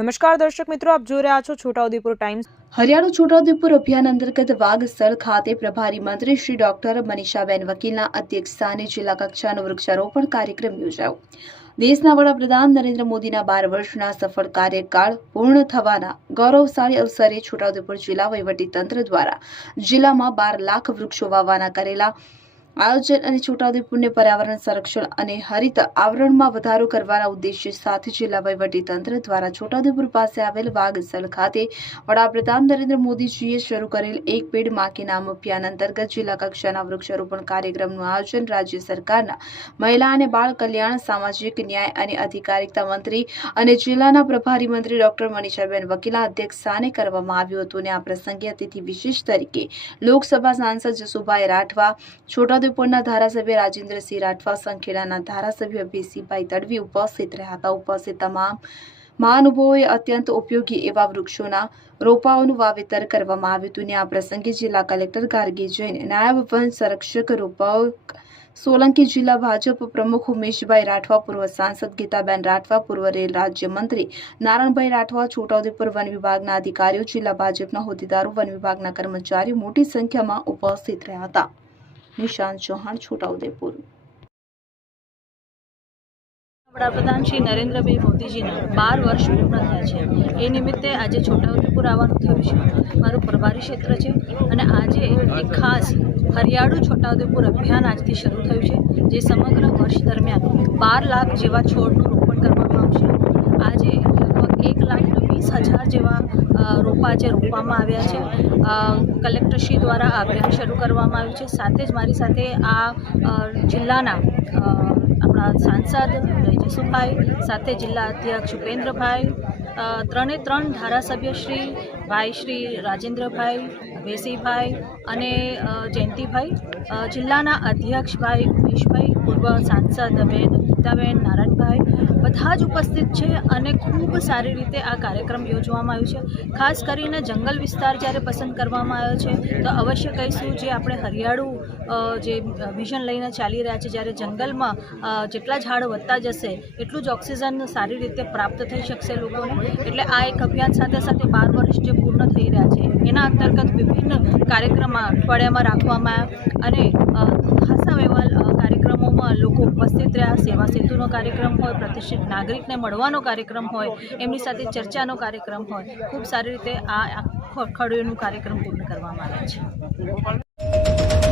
નમસ્કાર દર્શક મિત્રો, આપ જોઈ રહ્યા છો છોટાઉદેપુર ટાઈમ્સ। હરિયાળું છોટાઉદેપુર અભિયાન અંતર્ગત વાઘસર ખાતે પ્રભારી મંત્રી શ્રી ડોક્ટર મનીષાબેન વકીલના અધ્યક્ષસ્થાને જિલ્લા કક્ષાનો વૃક્ષારોપણ કાર્યક્રમ યોજાયો। દેશના વડાપ્રધાન નરેન્દ્ર મોદીના 12 વર્ષના સફળ કાર્યકાળ પૂર્ણ થવાના ગૌરવશાળી અવસરે છોટાઉદેપુર જિલ્લા વહીવટીતંત્ર દ્વારા જિલ્લામાં 12 લાખ વૃક્ષો વાવવાના કરેલા આયોજન અને છોટાઉદેપુરને પર્યાવરણ સંરક્ષણ અને હરિત આવરણમાં વધારો કરવાના ઉદ્દેશ્ય સાથે જિલ્લા વહીવટીતંત્ર દ્વારા છોટાઉદેપુર પાસે આવેલ વાઘસર ખાતે વડાપ્રધાન નરેન્દ્ર મોદીજીએ શરૂ કરેલ એક પેડ માં કે નામ અભિયાન અંતર્ગત જિલ્લા કક્ષાના વૃક્ષારોપણ કાર્યક્રમનું આયોજન રાજ્ય સરકારના મહિલા અને બાળ કલ્યાણ, સામાજિક ન્યાય અને અધિકારિતા મંત્રી અને જિલ્લાના પ્રભારી મંત્રી ડોક્ટર મનીષાબેન વકીલના અધ્યક્ષસ્થાને કરવામાં આવ્યું હતું અને આ પ્રસંગે અતિથિ વિશેષ તરીકે લોકસભા સાંસદ જસુભાઈ રાઠવા, છોટાઉદેપુરના ધારાસભ્ય રાજેન્દ્રસિંહ રાઠવા, સંખેડાના ધારાસભ્ય અભિસિંહભાઈ તડવી ઉપસ્થિત રહ્યા હતા। ઉપસ્થિત તમામ મહાનુભાવોએ અત્યંત ઉપયોગી એવા વૃક્ષોના રોપાઓનું વાવેતર કરવામાં આવ્યું હતું અને આ પ્રસંગે જિલ્લા કલેક્ટર ગાર્ગી જૈન, નાયબ વન સંરક્ષક રૂપક સોલંકી, જિલ્લા ભાજપ પ્રમુખ ઉમેશભાઈ રાઠવા, પૂર્વ સાંસદ ગીતાબેન રાઠવા, પૂર્વ રેલ રાજ્યમંત્રી નારણભાઈ રાઠવા, છોટાઉદેપુર વન વિભાગના અધિકારીઓ, જિલ્લા ભાજપના હોદ્દેદારો, વન વિભાગના કર્મચારીઓ મોટી સંખ્યામાં ઉપસ્થિત રહ્યા હતા। નિશાંત ચૌહાણ, છોટાઉદેપુર। વડાપ્રધાન શ્રી નરેન્દ્રભાઈ મોદીજીના 12 વર્ષ પૂર્ણ થયા છે। એ નિમિત્તે આજે છોટાઉદેપુર આવવાનું થયું છે। મારું પ્રભારી ક્ષેત્ર છે અને આજે એક ખાસ હરિયાળું છોટાઉદેપુર અભિયાન આજથી શરૂ થયું છે, જે સમગ્ર વર્ષ દરમિયાન 12 લાખ જેવા છોડનું રોપણ કરવામાં આવશે। આજે લગભગ 1,20,000 જેવા રોપા જે રોપવામાં આવ્યા છે। કલેક્ટરશ્રી દ્વારા આ અભિયાન શરૂ કરવામાં આવ્યું છે। સાથે જ મારી સાથે આ જિલ્લાના આપણા સાંસદ જસુભાઈ, સાથે જિલ્લા અધ્યક્ષ ઉપેન્દ્રભાઈ, 3 ધારાસભ્યશ્રી ભાઈ શ્રી રાજેન્દ્રભાઈ, વેસીભાઈ અને જયંતિભાઈ, જિલ્લાના અધ્યક્ષ ભાઈ ઉમેશભાઈ, પૂર્વ સાંસદ બેન ગીતાબેન, નારાયણભાઈ બધા જ ઉપસ્થિત છે અને ખૂબ સારી રીતે આ કાર્યક્રમ યોજવામાં આવ્યો છે। ખાસ કરીને જંગલ વિસ્તાર જ્યારે પસંદ કરવામાં આવ્યો છે તો અવશ્ય કહીશું, જે આપણે હરિયાળું જે વિઝન લઈને ચાલી રહ્યા છે, જ્યારે જંગલમાં જેટલા ઝાડ વધતા જશે એટલું જ ઓક્સિજન સારી રીતે પ્રાપ્ત થઈ શકશે લોકોને। એટલે આ એક અભિયાન સાથે સાથે 12 વર્ષ જે પૂર્ણ થઈ રહ્યા છે એના અંતર્ગત વિભિન્ન કાર્યક્રમ અઠવાડિયામાં રાખવામાં આવ્યા અને ખાસા એવા કાર્યક્રમોમાં લોકો ઉપસ્થિત રહ્યા। સેવા સેતુનો કાર્યક્રમ હોય, પ્રતિષ્ઠિત નાગરિકને મળવાનો કાર્યક્રમ હોય, એમની સાથે ચર્ચાનો કાર્યક્રમ હોય, ખૂબ સારી રીતે આ અઠવાડિયાનું કાર્યક્રમ પૂર્ણ કરવામાં આવ્યા છે।